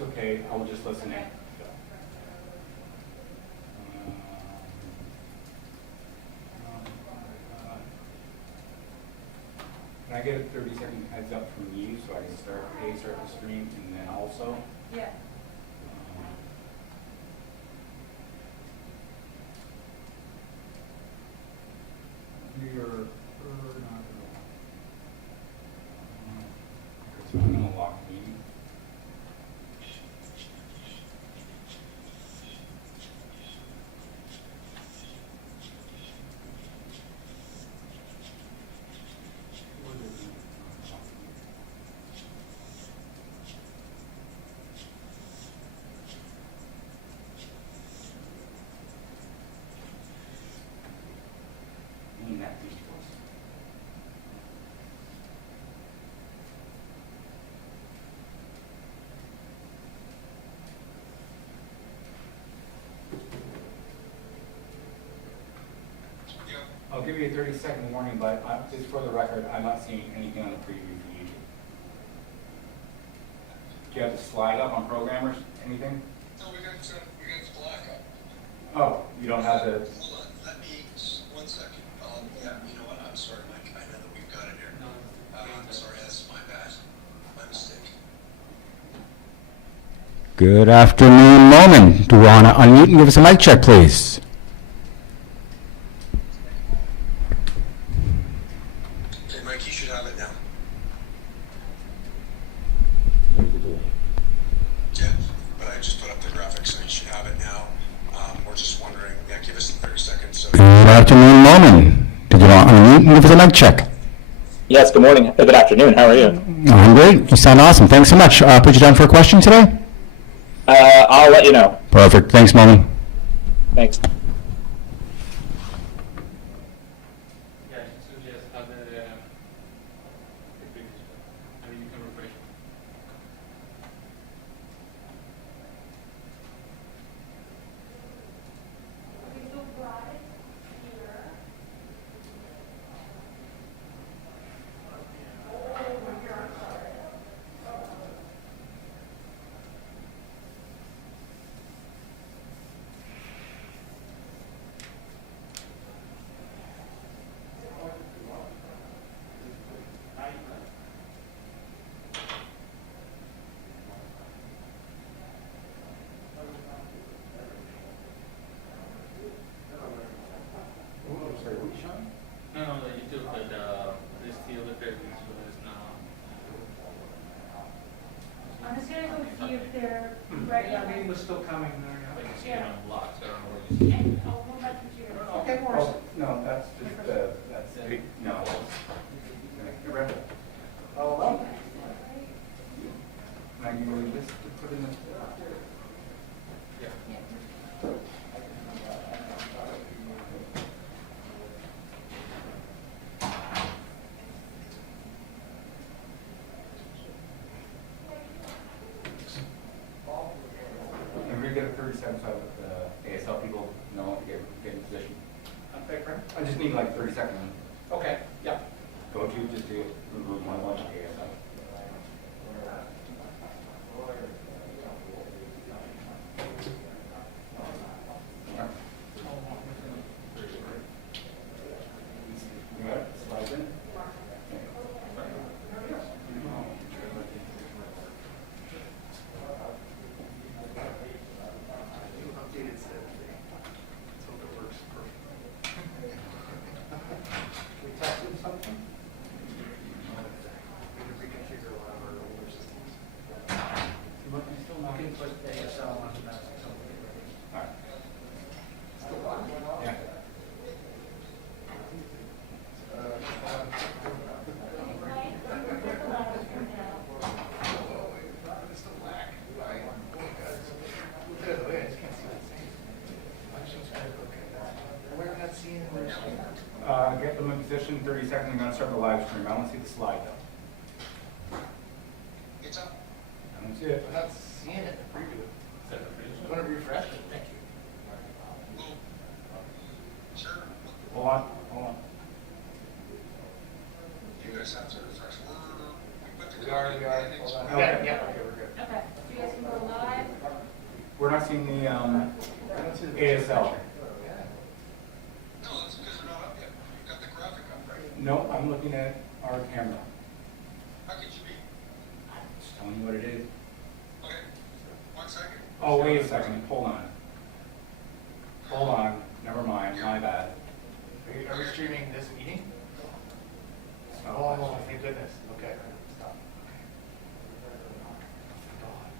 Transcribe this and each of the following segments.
It's okay, I will just listen in. Can I get a 30-second heads up from you so I can start the stream and then also? Yeah. So I'm going to lock meeting. That piece was. I'll give you a 30-second warning, but just for the record, I'm not seeing anything on the preview for YouTube. Do you have the slide up on programmers? Anything? No, we got the black up. Oh, you don't have the. Hold on, let me, 1 second. Yeah, you know what, I'm sorry, Mike, I know that we've got it here. I'm sorry, that's my bad, my mistake. Good afternoon, Norman. Do you want to unmute and give us a mic check, please? Okay, Mike, you should have it now. Yeah, but I just put up the graphics, so you should have it now. We're just wondering, yeah, give us 30 seconds. So Good afternoon, Norman. Did you want to unmute and give us a mic check? Yes, good morning. Good afternoon. How are you? I'm great. You sound awesome. Thanks so much. Put you down for a question today? I'll let you know. Perfect. Thanks, Norman. Thanks. I'm just gonna go see if they're ready. Yeah, meeting was still coming there. Yeah. Yeah. And I'll move my computer. Okay, more. Oh, no, that's just that's it. No. You're ready. Oh, well. Now you need this to put in the. And we get a 30 seconds out of the ASL people know to get in position. Okay, Frank. I just need like 30 seconds. Okay, yeah. Go to just to remove my lunch ASL. You got it? Slides in? We tested something? We can reconfigure one of our older systems. We can put ASL on the mask. All right. Still on? Yeah. Get them in position, 30 seconds, I'm going to start the live stream. I want to see the slide though. It's up. I don't see it. I'm not seeing it in the preview. You want to refresh it? Thank you. Well, sure. Hold on, hold on. You guys have to refresh. We put the We are. code in. Hold on. Okay. Yeah, okay, we're good. Okay, so you guys can go live. we're not seeing the ASL. No, that's because they're not up yet. You've got the graphic up, right? No, I'm looking at our camera. How could you be? I'm just telling you what it is. Okay, 1 second. Oh, wait a second, hold on. Hold on, never mind, my bad. Are we streaming this meeting? It's not Oh, flashing. thank goodness. Okay. Stop. God.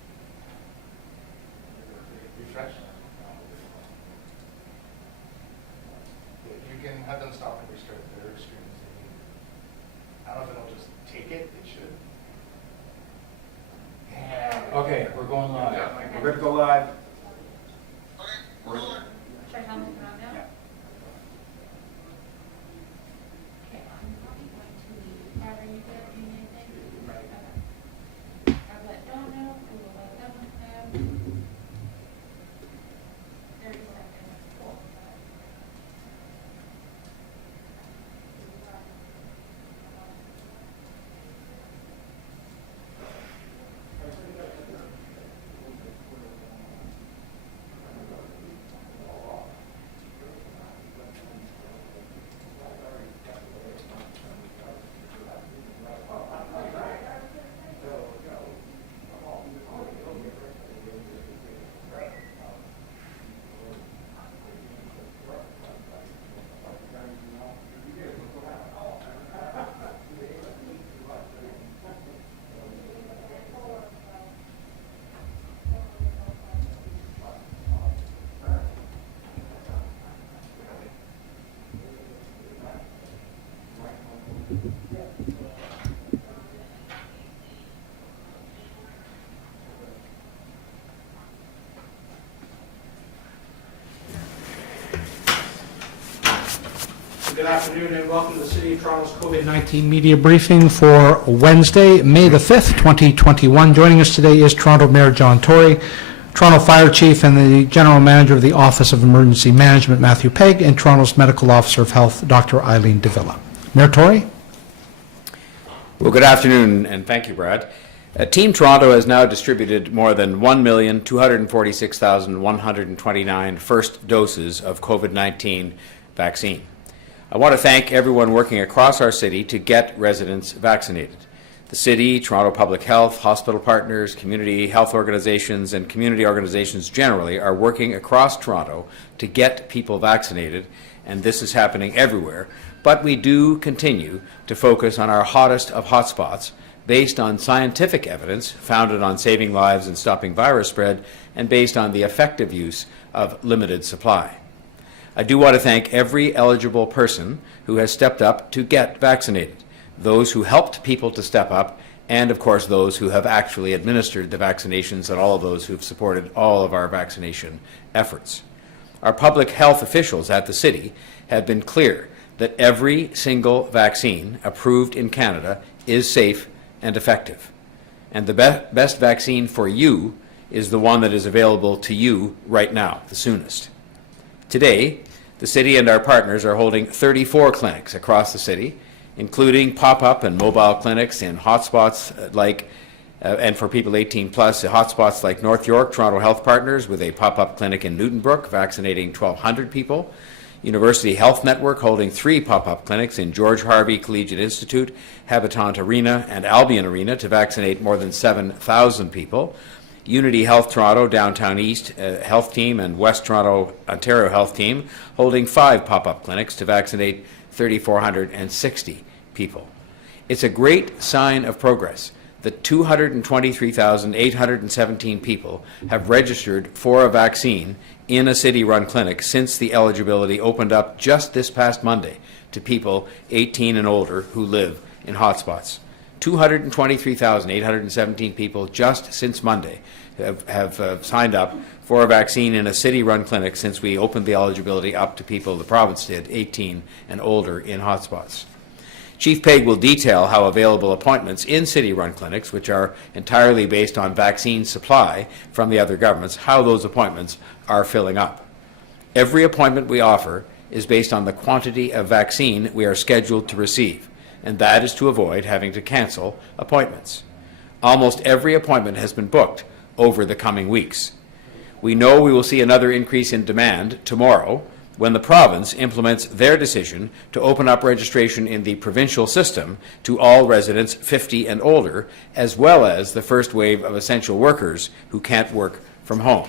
Refresh. You can have them stop and restart their stream. I don't know if it'll just take it. It should. Yeah. Okay, we're going live. Yeah. We're good to go live. Okay, we're on. Should I have this on now? Yeah. Okay, I'm probably going to leave. Are you there? Do you need anything? Okay. I'll let Dawn know, we will let them know. 30 seconds. Cool. Good afternoon and welcome to the City of Toronto's COVID-19 media briefing for Wednesday, May the 5th, 2021. Joining us today is Toronto Mayor John Tory, Toronto Fire Chief and the General Manager of the Office of Emergency Management, Matthew Pegg, and Toronto's Medical Officer of Health, Dr. Eileen Davila. Mayor Tory? Well, good afternoon, and thank you, Brad. Team Toronto has now distributed more than 1,246,129 first doses of COVID-19 vaccine. I want to thank everyone working across our city to get residents vaccinated. The city, Toronto Public Health, hospital partners, community health organizations, and community organizations generally are working across Toronto to get people vaccinated, and this is happening everywhere. But we do continue to focus on our hottest of hotspots based on scientific evidence founded on saving lives and stopping virus spread and based on the effective use of limited supply. I do want to thank every eligible person who has stepped up to get vaccinated, those who helped people to step up, and of course those who have actually administered the vaccinations and all of those who've supported all of our vaccination efforts. Our public health officials at the city have been clear that every single vaccine approved in Canada is safe and effective. And the best vaccine for you is the one that is available to you right now, the soonest. Today, the city and our partners are holding 34 clinics across the city, including pop-up and mobile clinics in hotspots and for people 18 plus, hotspots like North York, Toronto Health Partners with a pop-up clinic in Newtonbrook vaccinating 1,200 people, University Health Network holding 3 pop-up clinics in George Harvey Collegiate Institute, Habitant Arena, and Albion Arena to vaccinate more than 7,000 people, Unity Health Toronto, Downtown East Health Team, and West Toronto, Ontario Health Team holding 5 pop-up clinics to vaccinate 3,460 people. It's a great sign of progress that 223,817 people have registered for a vaccine in a city-run clinic since the eligibility opened up just this past Monday to people 18 and older who live in hotspots. 223,817 people just since Monday have signed up for a vaccine in a city-run clinic since we opened the eligibility up to people, the province did, 18 and older in hotspots. Chief Pegg will detail how available appointments in city-run clinics, which are entirely based on vaccine supply from the other governments, how those appointments are filling up. Every appointment we offer is based on the quantity of vaccine we are scheduled to receive, and that is to avoid having to cancel appointments. Almost every appointment has been booked over the coming weeks. We know we will see another increase in demand tomorrow when the province implements their decision to open up registration in the provincial system to all residents 50 and older, as well as the first wave of essential workers who can't work from home.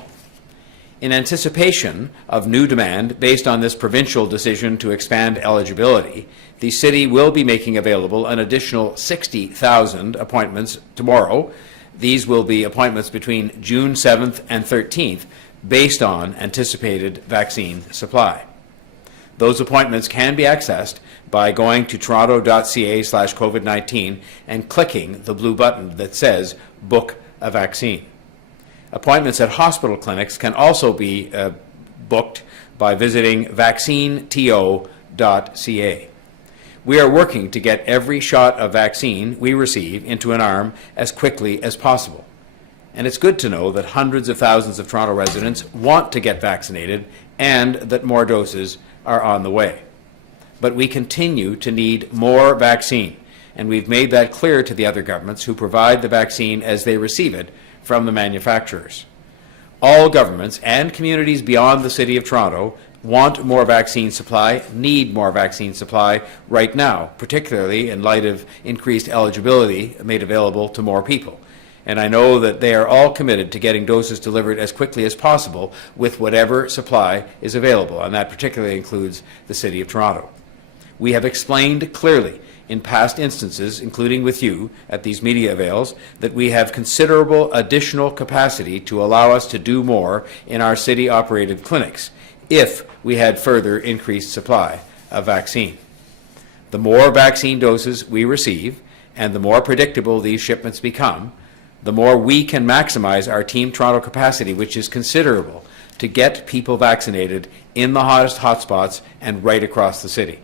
In anticipation of new demand based on this provincial decision to expand eligibility, the city will be making available an additional 60,000 appointments tomorrow. These will be appointments between June 7th and 13th based on anticipated vaccine supply. Those appointments can be accessed by going to toronto.ca/COVID-19 and clicking the blue button that says Book a Vaccine. Appointments at hospital clinics can also be booked by visiting vaccineto.ca. We are working to get every shot of vaccine we receive into an arm as quickly as possible. And it's good to know that hundreds of thousands of Toronto residents want to get vaccinated and that more doses are on the way. But we continue to need more vaccine, and we've made that clear to the other governments who provide the vaccine as they receive it from the manufacturers. All governments and communities beyond the City of Toronto want more vaccine supply, need more vaccine supply right now, particularly in light of increased eligibility made available to more people. And I know that they are all committed to getting doses delivered as quickly as possible with whatever supply is available, and that particularly includes the City of Toronto. We have explained clearly in past instances, including with you at these media avails, that we have considerable additional capacity to allow us to do more in our city-operated clinics if we had further increased supply of vaccine. The more vaccine doses we receive and the more predictable these shipments become, the more we can maximize our Team Toronto capacity, which is considerable, to get people vaccinated in the hottest hotspots and right across the city.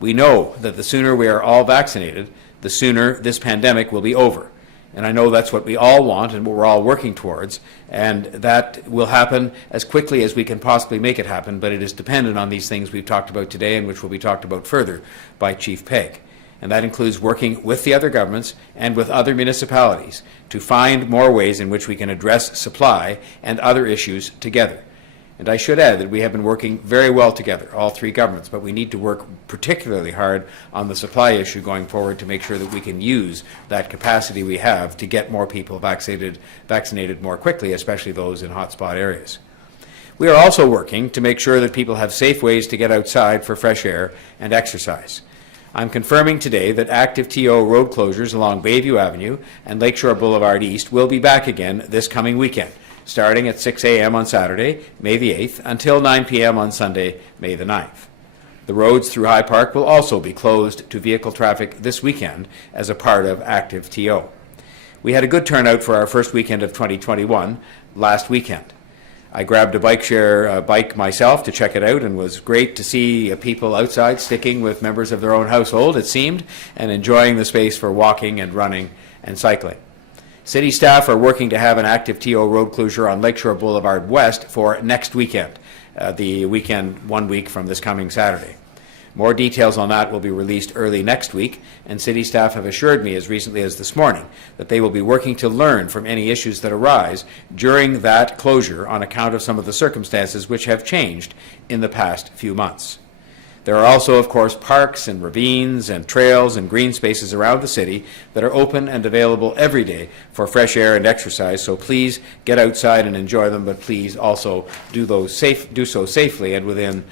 We know that the sooner we are all vaccinated, the sooner this pandemic will be over. And I know that's what we all want and what we're all working towards, and that will happen as quickly as we can possibly make it happen, but it is dependent on these things we've talked about today and which will be talked about further by Chief Pegg. And that includes working with the other governments and with other municipalities to find more ways in which we can address supply and other issues together. And I should add that we have been working very well together, all three governments, but we need to work particularly hard on the supply issue going forward to make sure that we can use that capacity we have to get more people vaccinated more quickly, especially those in hotspot areas. We are also working to make sure that people have safe ways to get outside for fresh air and exercise. I'm confirming today that active TO road closures along Bayview Avenue and Lakeshore Boulevard East will be back again this coming weekend, starting at 6 a.m. on Saturday, May the 8th, until 9 p.m. on Sunday, May the 9th. The roads through High Park will also be closed to vehicle traffic this weekend as a part of active TO. We had a good turnout for our first weekend of 2021 last weekend. I grabbed a bike myself to check it out, and was great to see people outside sticking with members of their own household, it seemed, and enjoying the space for walking and running and cycling. City staff are working to have an active TO road closure on Lakeshore Boulevard West for next weekend, the weekend 1 week from this coming Saturday. More details on that will be released early next week, and city staff have assured me as recently as this morning that they will be working to learn from any issues that arise during that closure on account of some of the circumstances which have changed in the past few months. There are also, of course, parks and ravines and trails and green spaces around the city that are open and available every day for fresh air and exercise, so please get outside and enjoy them, but please also do so safely and within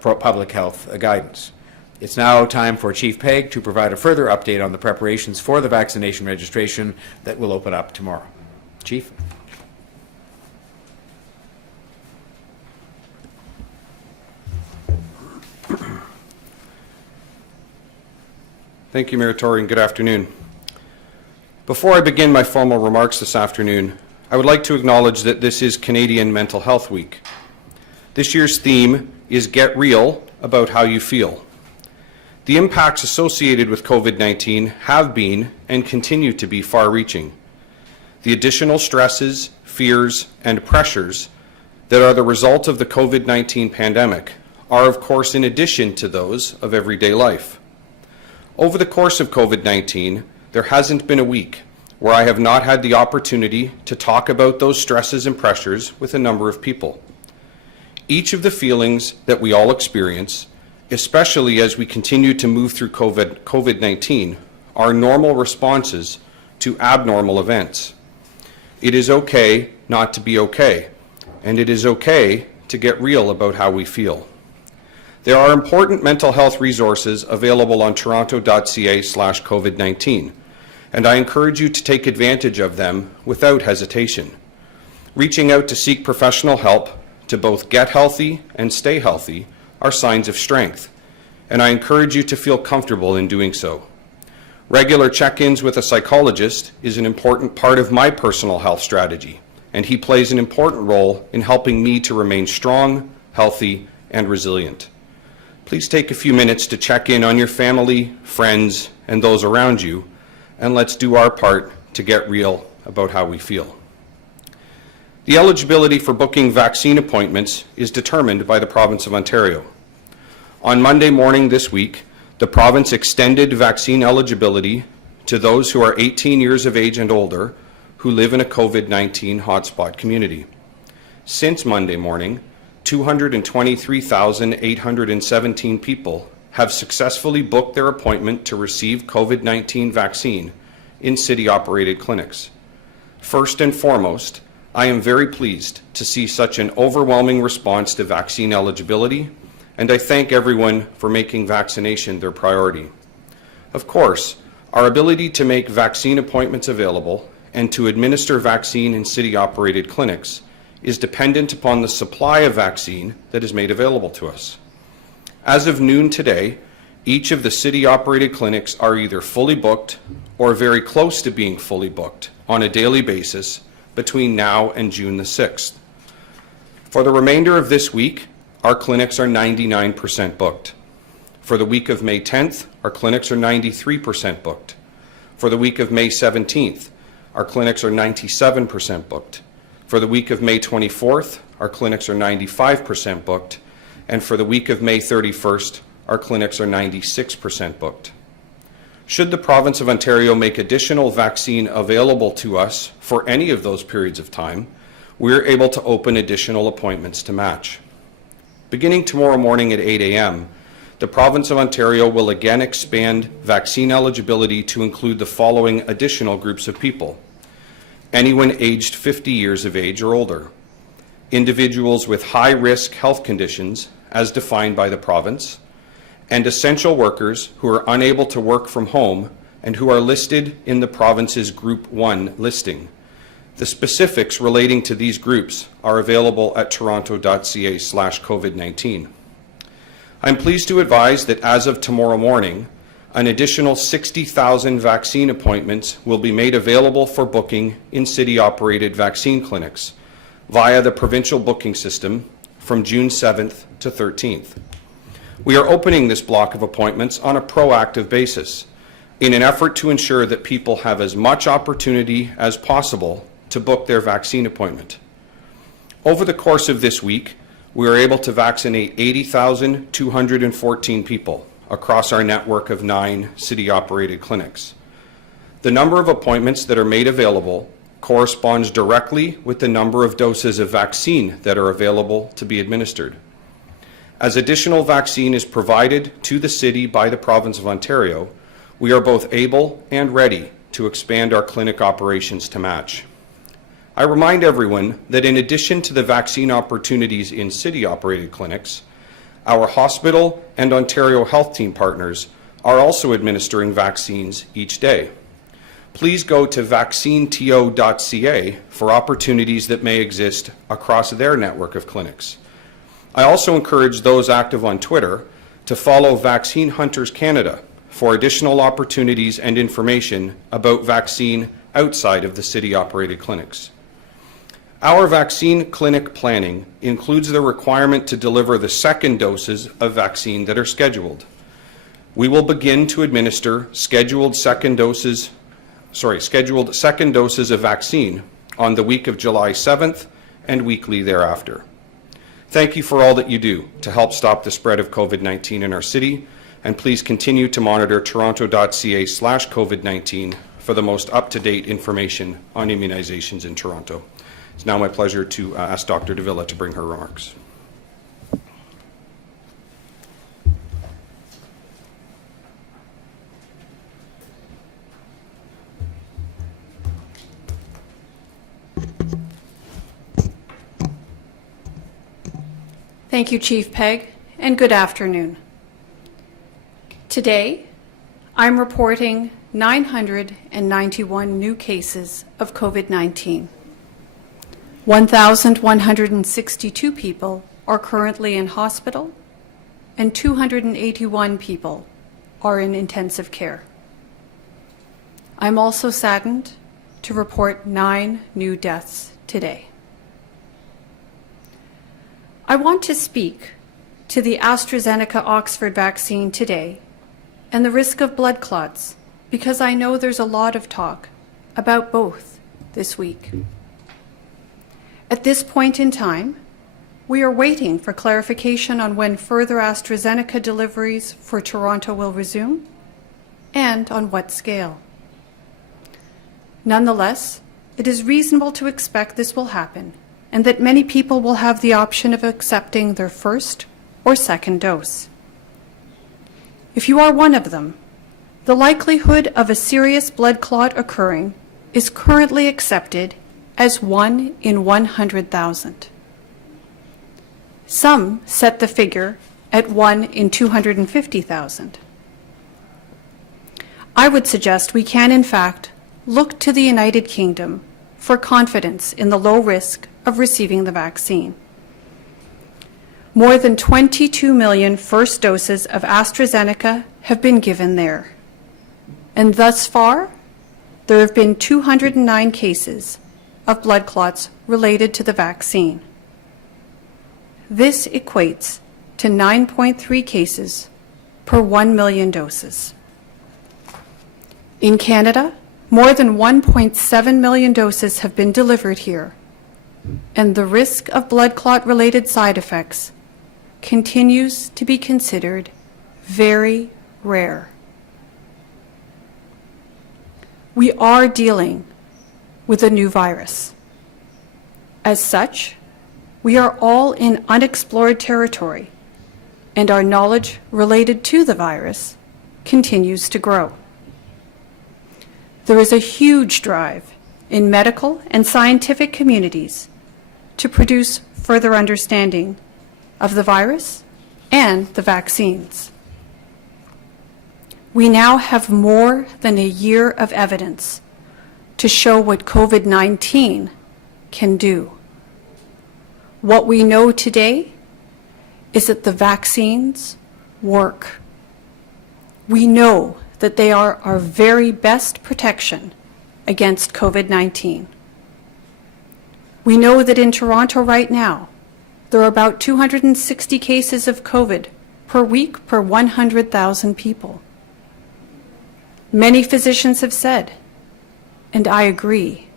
public health guidance. It's now time for Chief Pegg to provide a further update on the preparations for the vaccination registration that will open up tomorrow. Chief? Thank you, Mayor Tory, and good afternoon. Before I begin my formal remarks this afternoon, I would like to acknowledge that this is Canadian Mental Health Week. This year's theme is Get Real About How You Feel. The impacts associated with COVID-19 have been and continue to be far-reaching. The additional stresses, fears, and pressures that are the result of the COVID-19 pandemic are, of course, in addition to those of everyday life. Over the course of COVID-19, there hasn't been a week where I have not had the opportunity to talk about those stresses and pressures with a number of people. Each of the feelings that we all experience, especially as we continue to move through COVID-19, are normal responses to abnormal events. It is okay not to be okay, and it is okay to get real about how we feel. There are important mental health resources available on toronto.ca/COVID-19, and I encourage you to take advantage of them without hesitation. Reaching out to seek professional help to both get healthy and stay healthy are signs of strength, and I encourage you to feel comfortable in doing so. Regular check-ins with a psychologist is an important part of my personal health strategy, and he plays an important role in helping me to remain strong, healthy, and resilient. Please take a few minutes to check in on your family, friends, and those around you, and let's do our part to get real about how we feel. The eligibility for booking vaccine appointments is determined by the Province of Ontario. On Monday morning this week, the province extended vaccine eligibility to those who are 18 years of age and older who live in a COVID-19 hotspot community. Since Monday morning, 223,817 people have successfully booked their appointment to receive COVID-19 vaccine in city-operated clinics. First and foremost, I am very pleased to see such an overwhelming response to vaccine eligibility, and I thank everyone for making vaccination their priority. Of course, our ability to make vaccine appointments available and to administer vaccine in city-operated clinics is dependent upon the supply of vaccine that is made available to us. As of noon today, each of the city-operated clinics are either fully booked or very close to being fully booked on a daily basis between now and June the 6th. For the remainder of this week, our clinics are 99% booked. For the week of May 10th, our clinics are 93% booked. For the week of May 17th, our clinics are 97% booked. For the week of May 24th, our clinics are 95% booked. And for the week of May 31st, our clinics are 96% booked. Should the Province of Ontario make additional vaccine available to us for any of those periods of time, we're able to open additional appointments to match. Beginning tomorrow morning at 8 a.m., the Province of Ontario will again expand vaccine eligibility to include the following additional groups of people: anyone aged 50 years of age or older, individuals with high-risk health conditions as defined by the province, and essential workers who are unable to work from home and who are listed in the province's Group 1 listing. The specifics relating to these groups are available at toronto.ca/COVID-19. I'm pleased to advise that as of tomorrow morning, an additional 60,000 vaccine appointments will be made available for booking in city-operated vaccine clinics via the provincial booking system from June 7th to 13th. We are opening this block of appointments on a proactive basis in an effort to ensure that people have as much opportunity as possible to book their vaccine appointment. Over the course of this week, we were able to vaccinate 80,214 people across our network of 9 city-operated clinics. The number of appointments that are made available corresponds directly with the number of doses of vaccine that are available to be administered. As additional vaccine is provided to the city by the Province of Ontario, we are both able and ready to expand our clinic operations to match. I remind everyone that in addition to the vaccine opportunities in city-operated clinics, our hospital and Ontario Health Team partners are also administering vaccines each day. Please go to vaccineto.ca for opportunities that may exist across their network of clinics. I also encourage those active on Twitter to follow Vaccine Hunters Canada for additional opportunities and information about vaccine outside of the city-operated clinics. Our vaccine clinic planning includes the requirement to deliver the second doses of vaccine that are scheduled. We will begin to administer scheduled second doses of vaccine on the week of July 7th and weekly thereafter. Thank you for all that you do to help stop the spread of COVID-19 in our city, and please continue to monitor toronto.ca/COVID-19 for the most up-to-date information on immunizations in Toronto. It's now my pleasure to ask Dr. Davila to bring her remarks. Thank you, Chief Pegg, and good afternoon. Today, I'm reporting 991 new cases of COVID-19. 1,162 people are currently in hospital, and 281 people are in intensive care. I'm also saddened to report 9 new deaths today. I want to speak to the AstraZeneca Oxford vaccine today and the risk of blood clots because I know there's a lot of talk about both this week. At this point in time, we are waiting for clarification on when further AstraZeneca deliveries for Toronto will resume and on what scale. Nonetheless, it is reasonable to expect this will happen and that many people will have the option of accepting their first or second dose. If you are one of them, the likelihood of a serious blood clot occurring is currently accepted as 1 in 100,000. Some set the figure at 1 in 250,000. I would suggest we can, in fact, look to the United Kingdom for confidence in the low risk of receiving the vaccine. More than 22 million first doses of AstraZeneca have been given there. And thus far, there have been 209 cases of blood clots related to the vaccine. This equates to 9.3 cases per 1 million doses. In Canada, more than 1.7 million doses have been delivered here, and the risk of blood clot-related side effects continues to be considered very rare. We are dealing with a new virus. As such, we are all in unexplored territory, and our knowledge related to the virus continues to grow. There is a huge drive in medical and scientific communities to produce further understanding of the virus and the vaccines. We now have more than a year of evidence to show what COVID-19 can do. What we know today is that the vaccines work. We know that they are our very best protection against COVID-19. We know that in Toronto right now, there are about 260 cases of COVID per week per 100,000 people. Many physicians have said, and I agree,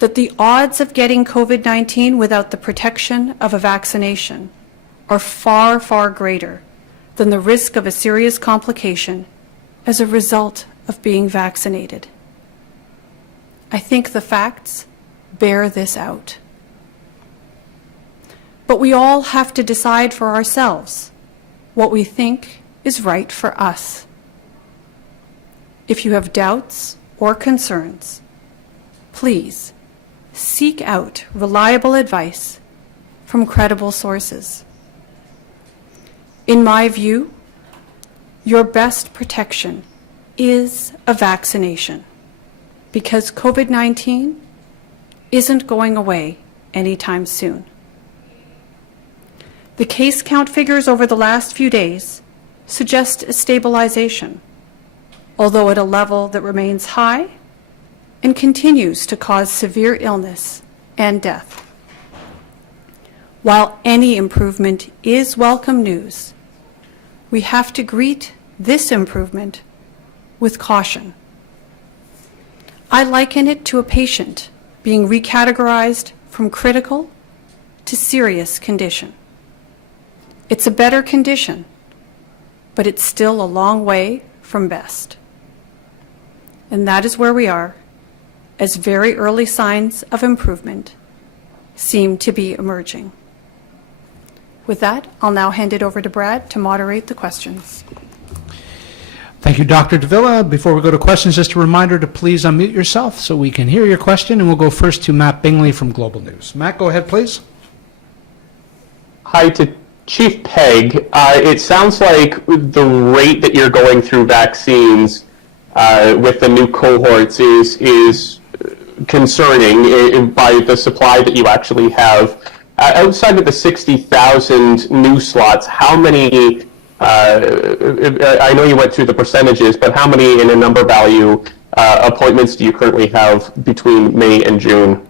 that the odds of getting COVID-19 without the protection of a vaccination are far, far greater than the risk of a serious complication as a result of being vaccinated. I think the facts bear this out. But we all have to decide for ourselves what we think is right for us. If you have doubts or concerns, please seek out reliable advice from credible sources. In my view, your best protection is a vaccination because COVID-19 isn't going away anytime soon. The case count figures over the last few days suggest a stabilization, although at a level that remains high and continues to cause severe illness and death. While any improvement is welcome news, we have to greet this improvement with caution. I liken it to a patient being recategorized from critical to serious condition. It's a better condition, but it's still a long way from best. And that is where we are, as very early signs of improvement seem to be emerging. With that, I'll now hand it over to Brad to moderate the questions. Thank you, Dr. Davila. Before we go to questions, just a reminder to please unmute yourself so we can hear your question, and we'll go first to Matt Bingley from Global News. Matt, go ahead, please. Hi to Chief Pegg. It sounds like the rate that you're going through vaccines with the new cohorts is concerning by the supply that you actually have. Outside of the 60,000 new slots, how many, I know you went through the percentages, but how many in a number value appointments do you currently have between May and June?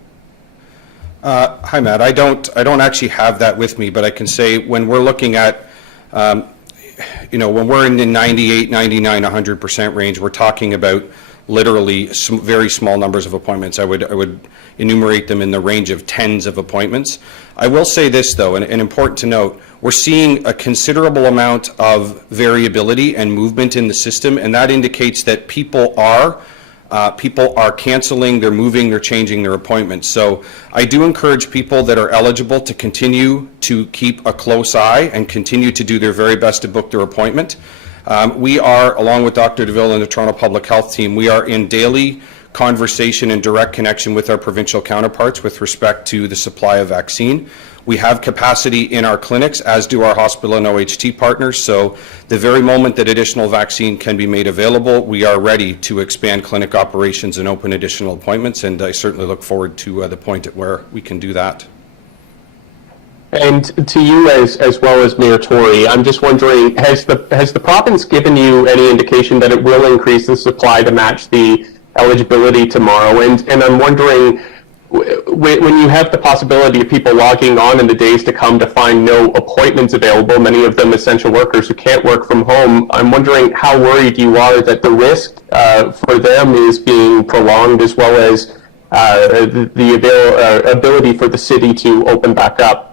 Hi, Matt. I don't actually have that with me, but I can say when we're looking at, when we're in the 98, 99, 100% range, we're talking about literally very small numbers of appointments. I would enumerate them in the range of tens of appointments. I will say this, though, and important to note, we're seeing a considerable amount of variability and movement in the system, and that indicates that people are canceling, they're moving, they're changing their appointments. So I do encourage people that are eligible to continue to keep a close eye and continue to do their very best to book their appointment. We are, along with Dr. Davila and the Toronto Public Health team, we are in daily conversation and direct connection with our provincial counterparts with respect to the supply of vaccine. We have capacity in our clinics, as do our hospital and OHT partners, so the very moment that additional vaccine can be made available, we are ready to expand clinic operations and open additional appointments, and I certainly look forward to the point at where we can do that. And to you as well as Mayor Tory, I'm just wondering, has the province given you any indication that it will increase the supply to match the eligibility tomorrow? And I'm wondering, when you have the possibility of people logging on in the days to come to find no appointments available, many of them essential workers who can't work from home, I'm wondering how worried you are that the risk for them is being prolonged, as well as the ability for the city to open back up.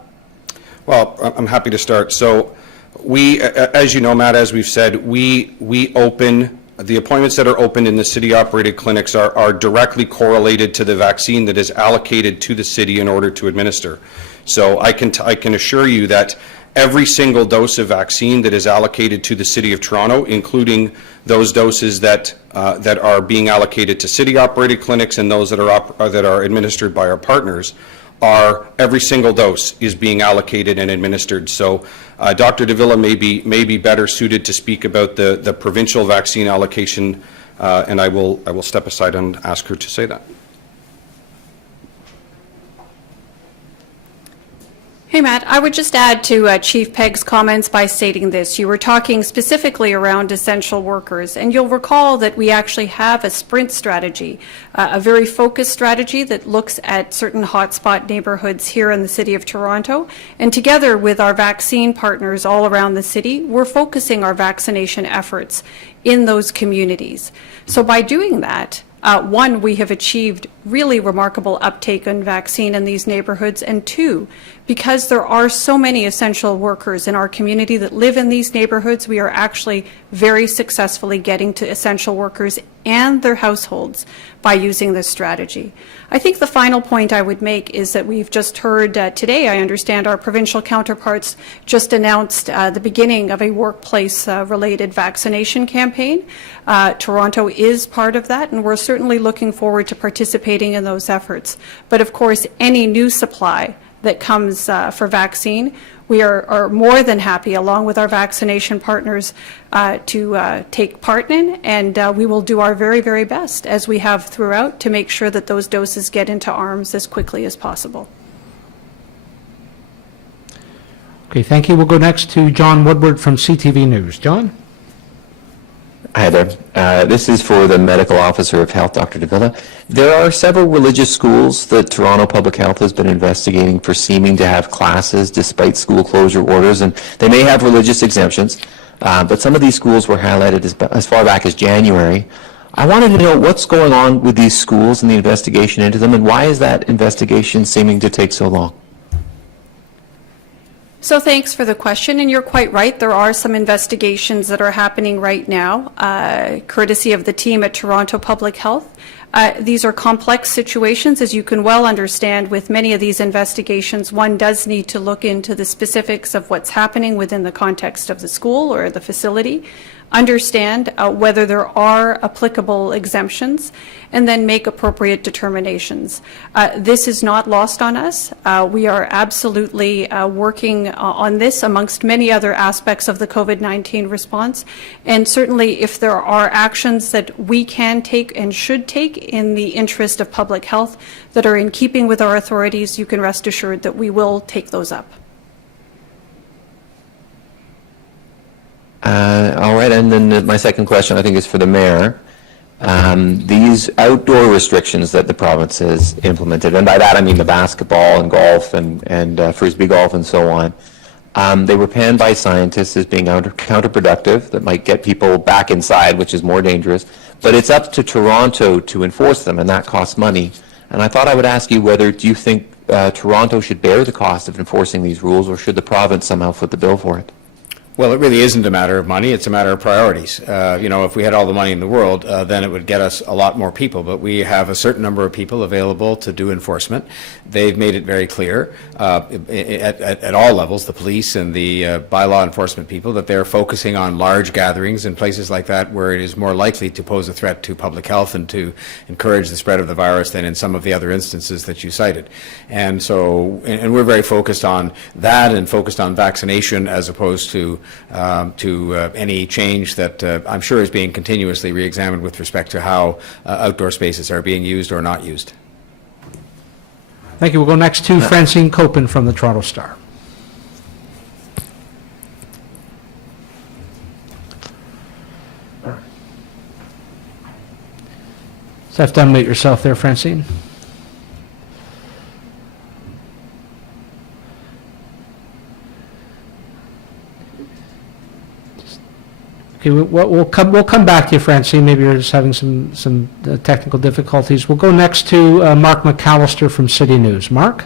Well, I'm happy to start. So we, as you know, Matt, as we've said, we open, the appointments that are open in the city-operated clinics are directly correlated to the vaccine that is allocated to the city in order to administer. So I can assure you that every single dose of vaccine that is allocated to the City of Toronto, including those doses that are being allocated to city-operated clinics and those that are administered by our partners, every single dose is being allocated and administered. So Dr. Davila may be better suited to speak about the provincial vaccine allocation, and I will step aside and ask her to say that. Hey, Matt, I would just add to Chief Pegg's comments by stating this. You were talking specifically around essential workers, and you'll recall that we actually have a sprint strategy, a very focused strategy that looks at certain hotspot neighborhoods here in the City of Toronto. And together with our vaccine partners all around the city, we're focusing our vaccination efforts in those communities. So by doing that, one, we have achieved really remarkable uptake on vaccine in these neighborhoods, and two, because there are so many essential workers in our community that live in these neighborhoods, we are actually very successfully getting to essential workers and their households by using this strategy. I think the final point I would make is that we've just heard today, I understand our provincial counterparts just announced the beginning of a workplace-related vaccination campaign. Toronto is part of that, and we're certainly looking forward to participating in those efforts. But of course, any new supply that comes for vaccine, we are more than happy, along with our vaccination partners, to take part in, and we will do our very, very best, as we have throughout, to make sure that those doses get into arms as quickly as possible. Okay, thank you. We'll go next to John Woodward from CTV News. John? Hi there. This is for the Medical Officer of Health, Dr. Davila. There are several religious schools that Toronto Public Health has been investigating for seeming to have classes despite school closure orders, and they may have religious exemptions, but some of these schools were highlighted as far back as January. I wanted to know what's going on with these schools and the investigation into them, and why is that investigation seeming to take so long? So thanks for the question, and you're quite right. There are some investigations that are happening right now, courtesy of the team at Toronto Public Health. These are complex situations, as you can well understand. With many of these investigations, one does need to look into the specifics of what's happening within the context of the school or the facility, understand whether there are applicable exemptions, and then make appropriate determinations. This is not lost on us. We are absolutely working on this amongst many other aspects of the COVID-19 response, and certainly if there are actions that we can take and should take in the interest of public health that are in keeping with our authorities, you can rest assured that we will take those up. All right, and then my second question, I think, is for the mayor. These outdoor restrictions that the province has implemented, and by that I mean the basketball and golf and frisbee golf and so on, they were panned by scientists as being counterproductive, that might get people back inside, which is more dangerous. But it's up to Toronto to enforce them, and that costs money. And I thought I would ask you whether do you think Toronto should bear the cost of enforcing these rules, or should the province somehow foot the bill for it? Well, it really isn't a matter of money, it's a matter of priorities. If we had all the money in the world, then it would get us a lot more people, but we have a certain number of people available to do enforcement. They've made it very clear at all levels, the police and the bylaw enforcement people, that they're focusing on large gatherings in places like that where it is more likely to pose a threat to public health and to encourage the spread of the virus than in some of the other instances that you cited. And so, and we're very focused on that and focused on vaccination as opposed to any change that I'm sure is being continuously re-examined with respect to how outdoor spaces are being used or not used. Thank you. We'll go next to Francine Copen from the Toronto Star. So have to unmute yourself there, Francine. Okay, we'll come back to you, Francine. Maybe you're just having some technical difficulties. We'll go next to Mark McAllister from City News. Mark?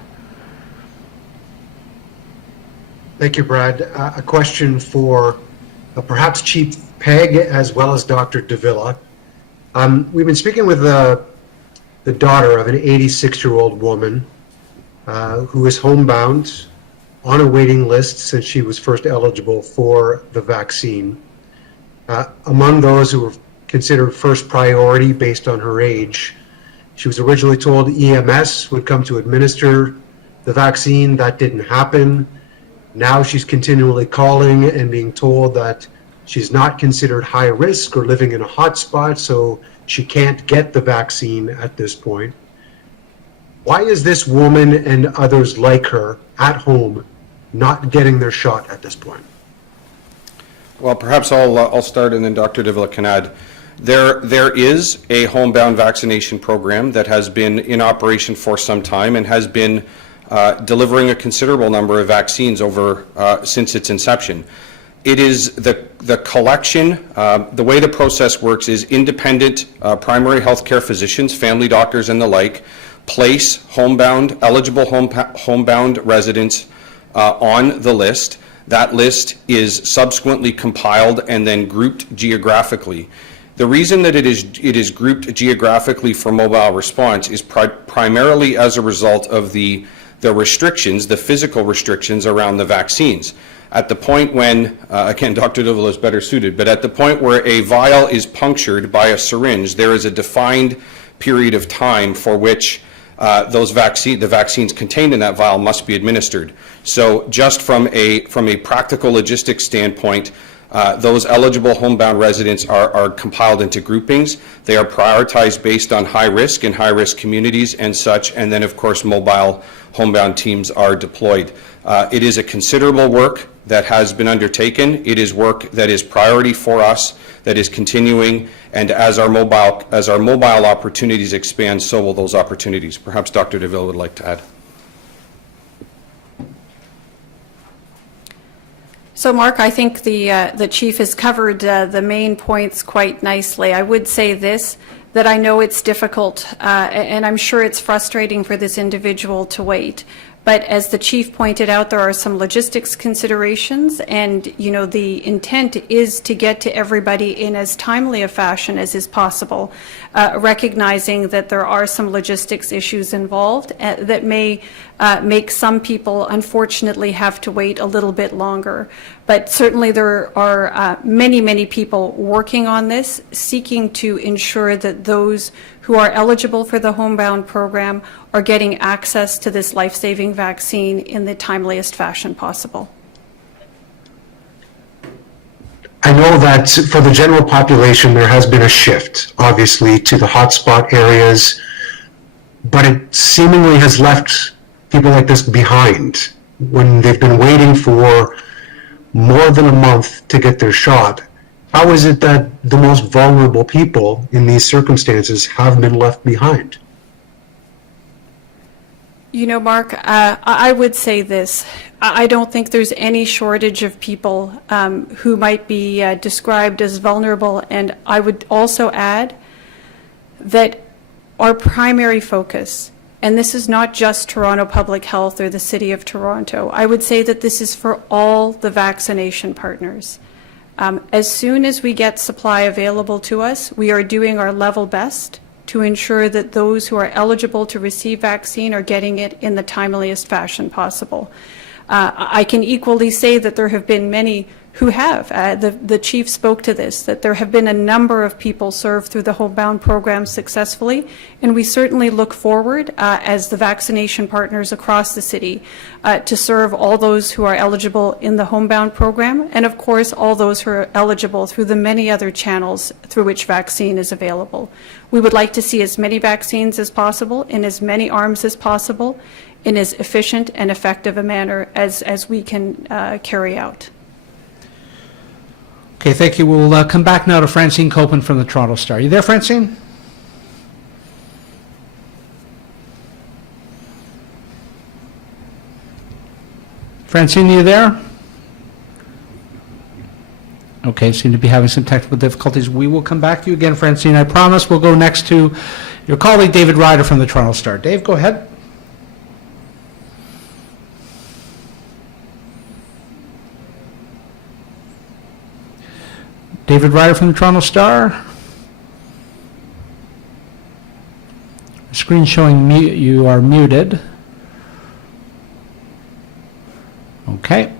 Thank you, Brad. A question for perhaps Chief Pegg as well as Dr. Davila. We've been speaking with the daughter of an 86-year-old woman who is homebound on a waiting list since she was first eligible for the vaccine. Among those who were considered first priority based on her age, she was originally told EMS would come to administer the vaccine. That didn't happen. Now she's continually calling and being told that she's not considered high risk or living in a hot spot, so she can't get the vaccine at this point. Why is this woman and others like her at home not getting their shot at this point? Well, perhaps I'll start and then Dr. Davila can add. There is a homebound vaccination program that has been in operation for some time and has been delivering a considerable number of vaccines over since its inception. It is the collection, the way the process works is independent primary health care physicians, family doctors and the like, place eligible homebound residents on the list. That list is subsequently compiled and then grouped geographically. The reason that it is grouped geographically for mobile response is primarily as a result of the restrictions, the physical restrictions around the vaccines. At the point when, again, Dr. Davila is better suited, but at the point where a vial is punctured by a syringe, there is a defined period of time for which the vaccines contained in that vial must be administered. So just from a practical logistics standpoint, those eligible homebound residents are compiled into groupings. They are prioritized based on high risk and high risk communities and such, and then of course mobile homebound teams are deployed. It is a considerable work that has been undertaken. It is work that is priority for us, that is continuing, and as our mobile opportunities expand, so will those opportunities. Perhaps Dr. Davila would like to add. So, Mark, I think the Chief has covered the main points quite nicely. I would say this, that I know it's difficult, and I'm sure it's frustrating for this individual to wait. But as the chief pointed out, there are some logistics considerations, and, you know, the intent is to get to everybody in as timely a fashion as is possible, recognizing that there are some logistics issues involved that may make some people unfortunately have to wait a little bit longer. But certainly there are many, many people working on this, seeking to ensure that those who are eligible for the homebound program are getting access to this life-saving vaccine in the timeliest fashion possible. I know that for the general population, there has been a shift, obviously, to the hotspot areas, but it seemingly has left people like this behind when they've been waiting for more than a month to get their shot. How is it that the most vulnerable people in these circumstances have been left behind? You know, Mark, I would say this. I don't think there's any shortage of people who might be described as vulnerable, and I would also add that our primary focus, and this is not just Toronto Public Health or the City of Toronto, I would say that this is for all the vaccination partners. As soon as we get supply available to us, we are doing our level best to ensure that those who are eligible to receive vaccine are getting it in the timeliest fashion possible. I can equally say that there have been many who have. The chief spoke to this, that there have been a number of people served through the homebound program successfully, and we certainly look forward as the vaccination partners across the city to serve all those who are eligible in the homebound program, and of course all those who are eligible through the many other channels through which vaccine is available. We would like to see as many vaccines as possible in as many arms as possible in as efficient and effective a manner as we can carry out. Okay, thank you. We'll come back now to Francine Copeland from the Toronto Star. You there, Francine? Francine, you there? Okay, seem to be having some technical difficulties. We will come back to you again, Francine. I promise we'll go next to your colleague, David Ryder from the Toronto Star. Dave, go ahead. David Ryder from the Toronto Star. The screen showing you are muted. Okay.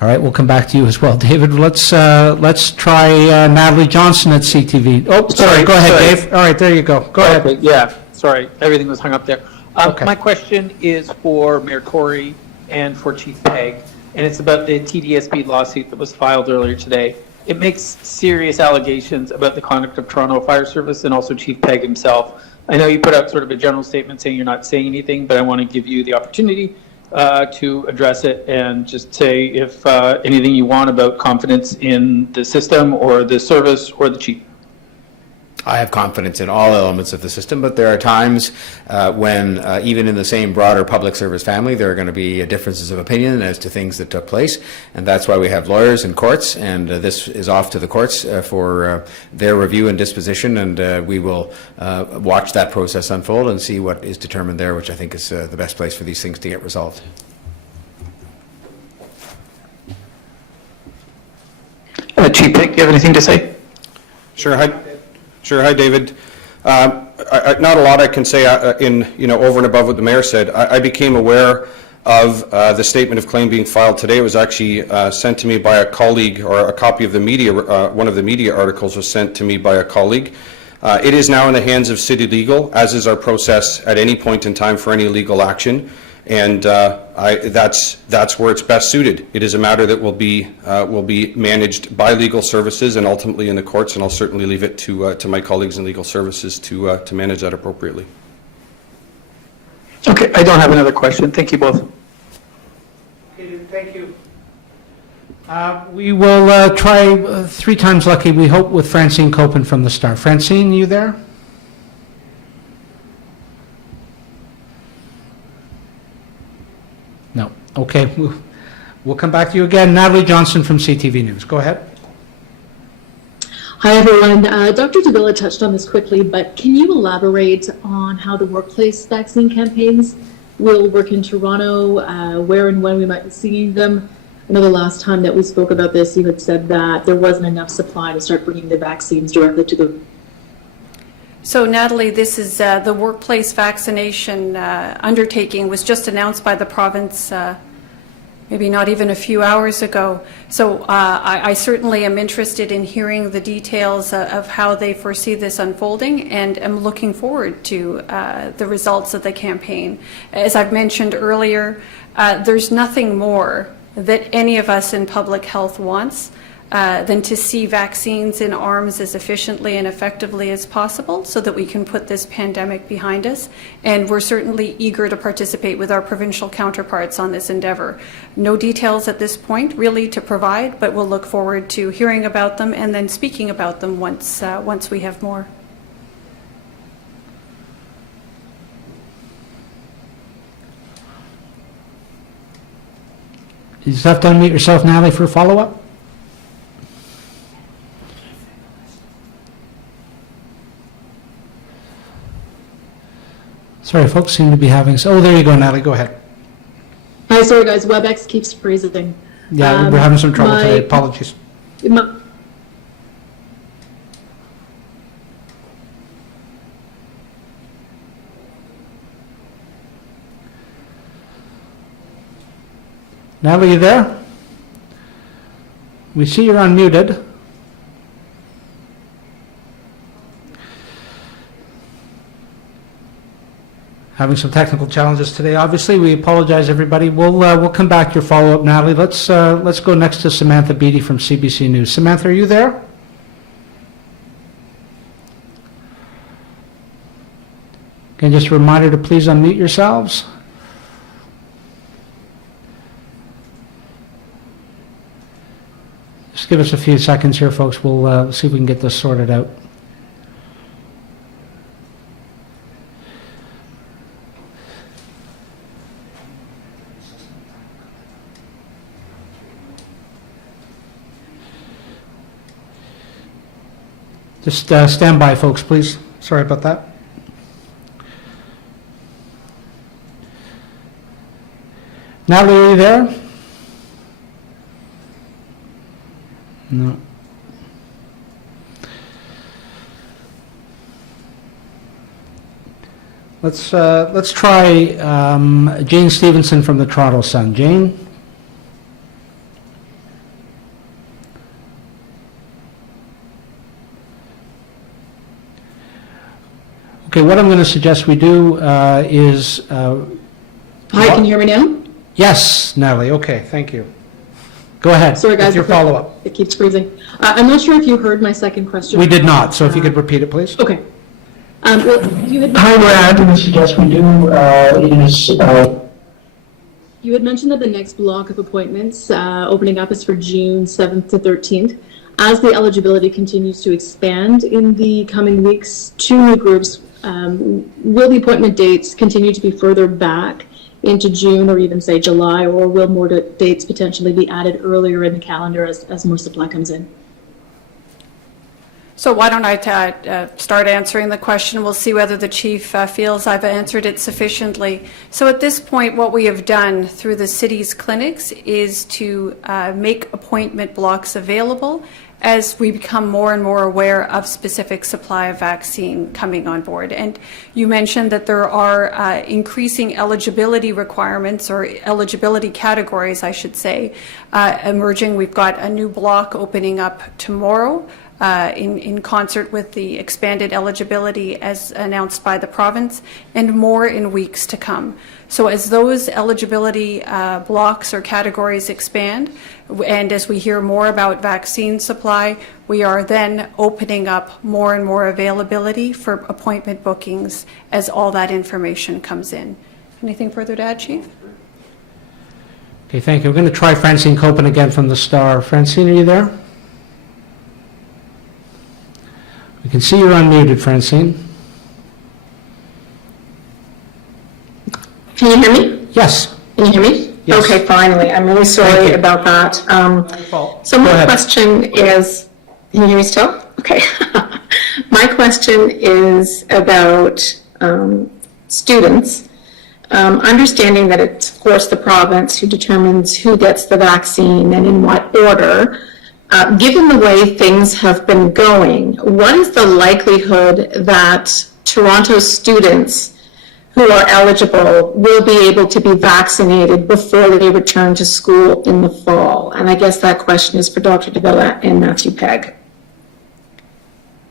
All right, we'll come back to you as well, David. Let's try Natalie Johnson at CTV. Oh, sorry. Go ahead, sorry. Dave. All right, there you go. Go ahead. Yeah, sorry, everything was hung up there. Okay. My question is for Mayor Tory and for Chief Pegg, and it's about the TDSB lawsuit that was filed earlier today. It makes serious allegations about the conduct of Toronto Fire Service and also Chief Pegg himself. I know you put out sort of a general statement saying you're not saying anything, but I want to give you the opportunity to address it and just say if anything you want about confidence in the system or the service or the chief. I have confidence in all elements of the system, but there are times when even in the same broader public service family, there are going to be differences of opinion as to things that took place, and that's why we have lawyers and courts, and this is off to the courts for their review and disposition, and we will watch that process unfold and see what is determined there, which I think is the best place for these things to get resolved. Chief Pegg, do you have anything to say? Sure. Hi, David. Not a lot I can say over and above what the mayor said. I became aware of the statement of claim being filed today. It was actually sent to me by a colleague, or a copy of the media, one of the media articles was sent to me by a colleague. It is now in the hands of City Legal, as is our process at any point in time for any legal action. And that's where it's best suited. It is a matter that will be managed by legal services and ultimately in the courts, and I'll certainly leave it to my colleagues in legal services to manage that appropriately. Okay, I don't have another question. Thank you both. Okay, thank you. We will try 3 times lucky, we hope, with Francine Copeland from the Star. Francine, you there? No. Okay. We'll come back to you again. Natalie Johnson from CTV News. Go ahead. Hi, everyone. Dr. Davila touched on this quickly, but can you elaborate on how the workplace vaccine campaigns will work in Toronto, where and when we might be seeing them? I know the last time that we spoke about this, you had said that there wasn't enough supply to start bringing the vaccines directly to the... So, Natalie, this is the workplace vaccination undertaking was just announced by the province maybe not even a few hours ago. So I certainly am interested in hearing the details of how they foresee this unfolding, and am looking forward to the results of the campaign. As I've mentioned earlier, there's nothing more that any of us in public health wants than to see vaccines in arms as efficiently and effectively as possible so that we can put this pandemic behind us. And we're certainly eager to participate with our provincial counterparts on this endeavor. No details at this point really to provide, but we'll look forward to hearing about them and then speaking about them once we have more. You just have to unmute yourself, Natalie, for a follow-up. Sorry, folks seem to be having... Oh, there you go, Natalie. Go ahead. Hi, sorry, guys. WebEx keeps freezing. Yeah, we're having some trouble today. Apologies. Natalie, you there? We see you're unmuted. Having some technical challenges today, obviously. We apologize, everybody. We'll come back to your follow-up, Natalie. Let's go next to Samantha Beattie from CBC News. Samantha, are you there? Again, just a reminder to please unmute yourselves. Just give us a few seconds here, folks. We'll see if we can get this sorted out. Just stand by, folks, please. Sorry about that. Natalie, are you there? No. Let's try Jane Stevenson from the Toronto Sun. Jane? Okay, what I'm going to suggest we do is... Hi, can you hear me now? Yes, Natalie. Okay, thank you. Go ahead. Sorry, guys. With your follow-up. It keeps freezing. I'm not sure if you heard my second question. We did not, so if you could repeat it, please. Okay. Well, you had... Hi, Brad. I'm going to suggest we do is... You had mentioned that the next block of appointments opening up is for June 7th to 13th. As the eligibility continues to expand in the coming weeks, 2 new groups, will the appointment dates continue to be further back into June or even say July, or will more dates potentially be added earlier in the calendar as more supply comes in? So why don't I start answering the question. We'll see whether the chief feels I've answered it sufficiently. So at this point, what we have done through the city's clinics is to make appointment blocks available as we become more and more aware of specific supply of vaccine coming on board. And you mentioned that there are increasing eligibility requirements, or eligibility categories, I should say, emerging. We've got a new block opening up tomorrow in concert with the expanded eligibility as announced by the province, and more in weeks to come. So as those eligibility blocks or categories expand, and as we hear more about vaccine supply, we are then opening up more and more availability for appointment bookings as all that information comes in. Anything further to add, Chief? Okay, thank you. We're going to try Francine Copen again from the Star. Francine, are you there? We can see you're unmuted, Francine. Can you hear me? Yes. Can you hear me? Yes. Okay, finally. I'm really sorry about that. So my question is, can you hear me still? Okay. My question is about students. Understanding that it's, of course, the province who determines who gets the vaccine and in what order. Given the way things have been going, what is the likelihood that Toronto students who are eligible will be able to be vaccinated before they return to school in the fall? And I guess that question is for Dr. Davila and Matthew Pegg.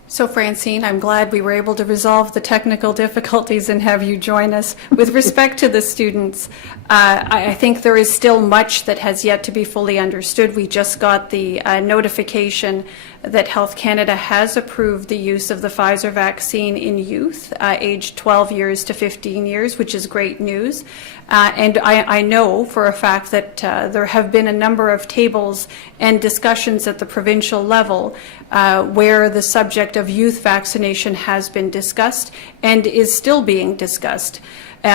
So Francine, I'm glad we were able to resolve the technical difficulties and have you join us. With respect to the students, I think there is still much that has yet to be fully understood. We just got the notification that Health Canada has approved the use of the Pfizer vaccine in youth, aged 12 years to 15 years, which is great news. And I know for a fact that there have been a number of tables and discussions at the provincial level where the subject of youth vaccination has been discussed and is still being discussed.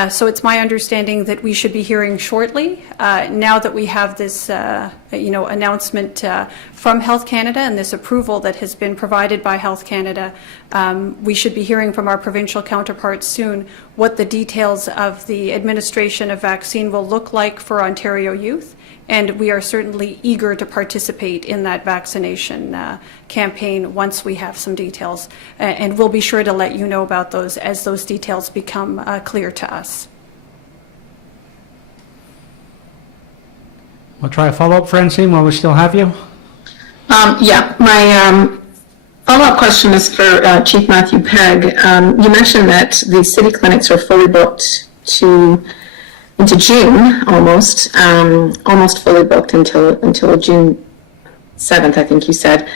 So it's my understanding that we should be hearing shortly, now that we have this announcement from Health Canada and this approval that has been provided by Health Canada. We should be hearing from our provincial counterparts soon what the details of the administration of vaccine will look like for Ontario youth. And we are certainly eager to participate in that vaccination campaign once we have some details. And we'll be sure to let you know about those as those details become clear to us. We'll try a follow-up, Francine, while we still have you. Yeah, my follow-up question is for Chief Matthew Pegg. You mentioned that the city clinics are fully booked into June, almost fully booked until June 7th, I think you said.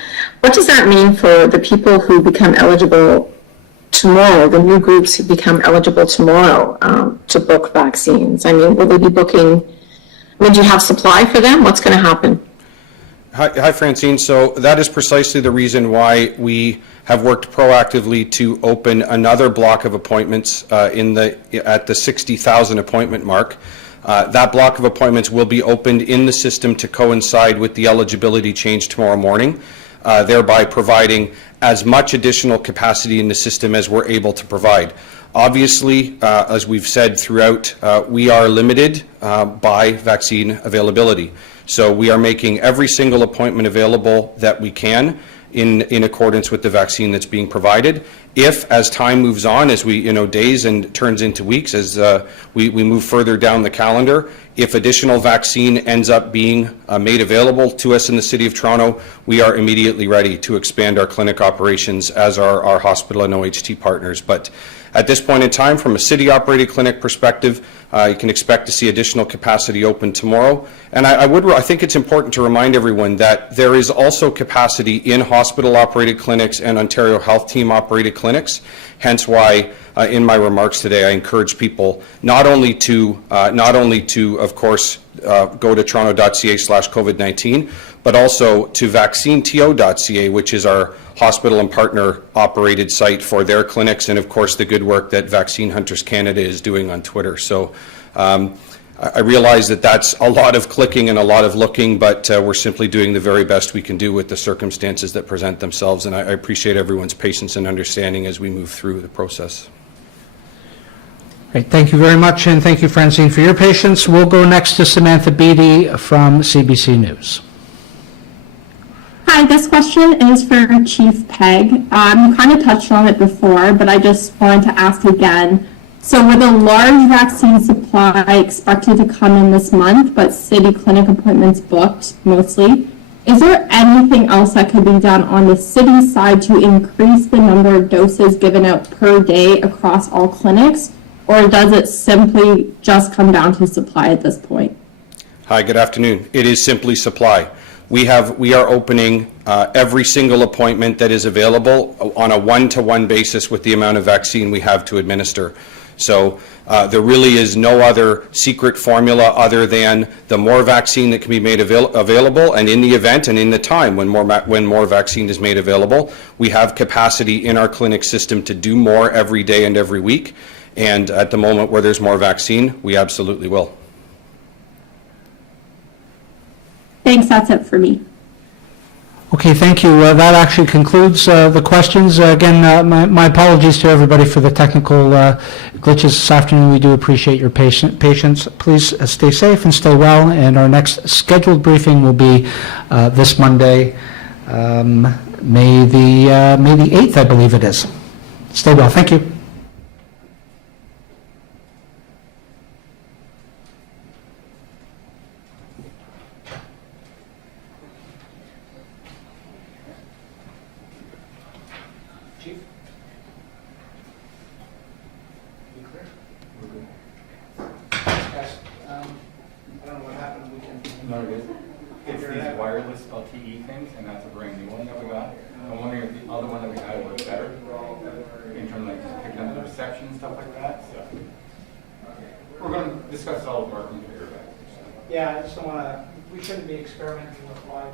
What does that mean for the people who become eligible tomorrow, the new groups who become eligible tomorrow to book vaccines? I mean, will they be booking, do you have supply for them? What's going to happen? Hi, Francine. So that is precisely the reason why we have worked proactively to open another block of appointments at the 60,000 appointment mark. That block of appointments will be opened in the system to coincide with the eligibility change tomorrow morning, thereby providing as much additional capacity in the system as we're able to provide. Obviously, as we've said throughout, we are limited by vaccine availability. So we are making every single appointment available that we can in accordance with the vaccine that's being provided. If, as time moves on, as we, days and turns into weeks, as we move further down the calendar, if additional vaccine ends up being made available to us in the City of Toronto, we are immediately ready to expand our clinic operations as our hospital and OHT partners. But at this point in time, from a city-operated clinic perspective, you can expect to see additional capacity open tomorrow. And I think it's important to remind everyone that there is also capacity in hospital-operated clinics and Ontario Health Team-operated clinics. Hence why, in my remarks today, I encourage people not only to, of course, go to toronto.ca/COVID-19, but also to vaccineto.ca, which is our hospital and partner operated site for their clinics, and of course the good work that Vaccine Hunters Canada is doing on Twitter. So I realize that that's a lot of clicking and a lot of looking, but we're simply doing the very best we can do with the circumstances that present themselves, and I appreciate everyone's patience and understanding as we move through the process. Great. Thank you very much, and thank you, Francine, for your patience. We'll go next to Samantha Beatty from CBC News. Hi, this question is for Chief Pegg. You kind of touched on it before, but I just wanted to ask again. So with a large vaccine supply expected to come in this month, but city clinic appointments booked mostly, is there anything else that could be done on the city side to increase the number of doses given out per day across all clinics, or does it simply just come down to supply at this point? Hi, good afternoon. It is simply supply. We are opening every single appointment that is available on a one-to-one basis with the amount of vaccine we have to administer. So there really is no other secret formula other than the more vaccine that can be made available, and in the event and in the time when more vaccine is made available, we have capacity in our clinic system to do more every day and every week. And at the moment where there's more vaccine, we absolutely will. Thanks, that's it for me. Okay, thank you. That actually concludes the questions. Again, my apologies to everybody for the technical glitches this afternoon. We do appreciate your patience. Please stay safe and stay well, and our next scheduled briefing will be this Monday, May the 8th, I believe it is. Stay well. Thank you. Chief? You clear? We're good. Yes, I don't know what happened, we can. No, it is. It's these wireless LTE things, and that's a brand new one that we got. I'm wondering if the other one that we had was better in terms of like just picking up the reception and stuff like that. So we're going to discuss all of our computer back. Yeah, I just don't want to, we shouldn't be experimenting with live